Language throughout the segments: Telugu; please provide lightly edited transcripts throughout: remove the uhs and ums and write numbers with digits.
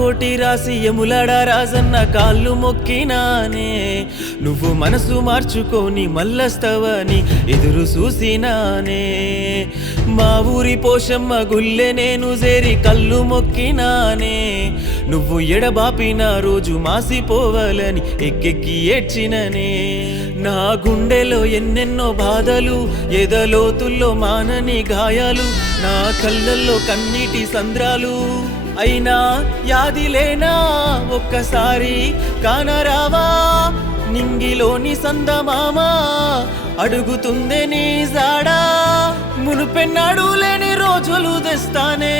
రామకోటి రాసి యములాడ రాజన్న కాళ్ళు మొక్కినానే నువ్వు మనసు మార్చుకొని మల్లస్తవని ఎదురు చూసినానే మా ఊరి పోషమ్మ గుల్లె నేను చేరి కళ్ళు మొక్కినానే నువ్వు ఎడబాపిన రోజు మాసిపోవాలని ఎక్కెక్కి ఏడ్చిననే నా గుండెలో ఎన్నెన్నో బాధలు ఎదలోతుల్లో మానని గాయాలు నా కళ్ళల్లో కన్నీటి సంద్రాలు అయినా యాదిలేనా ఒక్కసారి కానరావా నింగిలోని సందమామా అడుగుతుందే నీ జాడా మునుపెన్నాడు లేని రోజులు తెస్తానే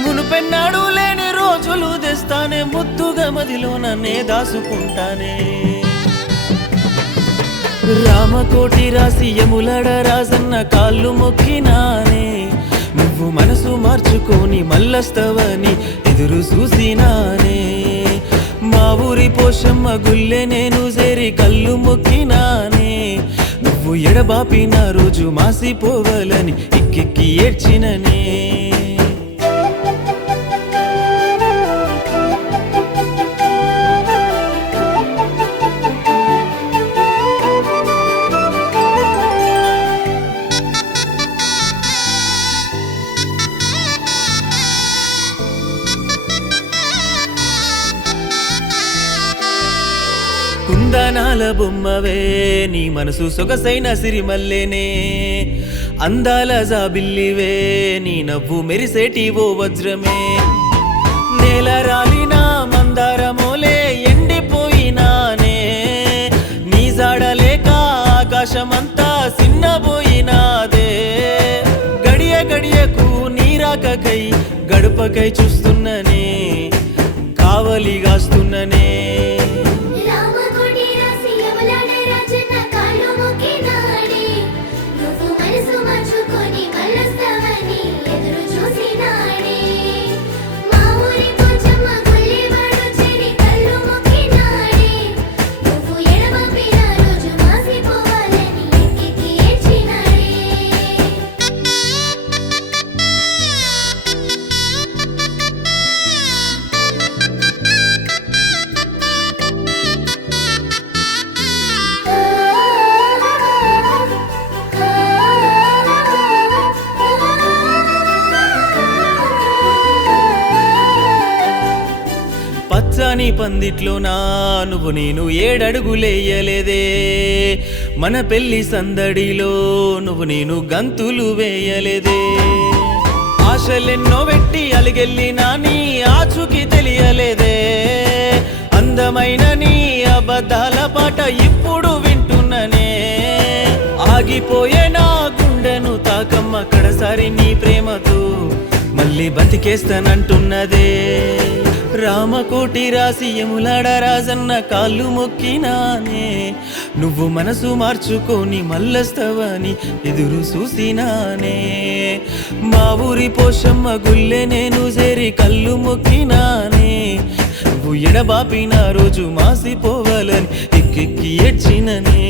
మునుపెన్నాడు లేని రోజులు తెస్తానే ముద్దుగా మదిలో నన్నే దాసుకుంటానే రామకోటి రాసి యములాడ రాజన్న కాళ్ళు మొక్కినానే నువ్వు మనసు మార్చుకొని మల్లస్తవని ఎదురు చూసినానే మా ఊరి పోషమ్మ గుల్లె నేను చేరి కళ్ళు మొక్కినానే నువ్వు ఎడబాపిన రోజు మాసిపోవాలని ఎక్కెక్కి ఏడ్చిననే కుందనాల బొమ్మవే నీ మనసు సొగసైన సిరిమల్లేనే అందాల జాబిల్లివే నీ నవ్వు మెరిసేటి ఓ వజ్రమే నేల రాలిన మందారమోలే ఎండిపోయినానే నీ జాడలేక ఆకాశమంతా సిన్నబోయినాదే గడియ గడియకు నీరాకకై గడపకై చూస్తున్ననే కావలిగాస్తున్ననే పచ్చని పందిట్లో నా నువ్వు నేను ఏడడుగులేయలేదే మన పెళ్లి సందడిలో నువ్వు నేను గంతులు వేయలేదే ఆశలెన్నో పెట్టి అలిగెళ్ళినా నీ ఆచూకి తెలియలేదే అందమైన నీ అబద్ధాల పాట ఇప్పుడు వింటున్ననే ఆగిపోయే నా గుండెను తాకమ్మ కడసారి నీ ప్రేమతో మళ్ళీ బతికేస్తానంటున్నదే రామకోటి రాసి యములాడ రాజన్న కాళ్ళు మొక్కినానే నువ్వు మనసు మార్చుకొని మల్లస్తవని ఎదురు చూసినానే మా ఊరి పోషమ్మ గుల్లె నేను చేరి కళ్ళు మొక్కినానే నువ్వు ఎడబాపిన రోజు మాసిపోవాలని ఎక్కెక్కి ఏడ్చిననే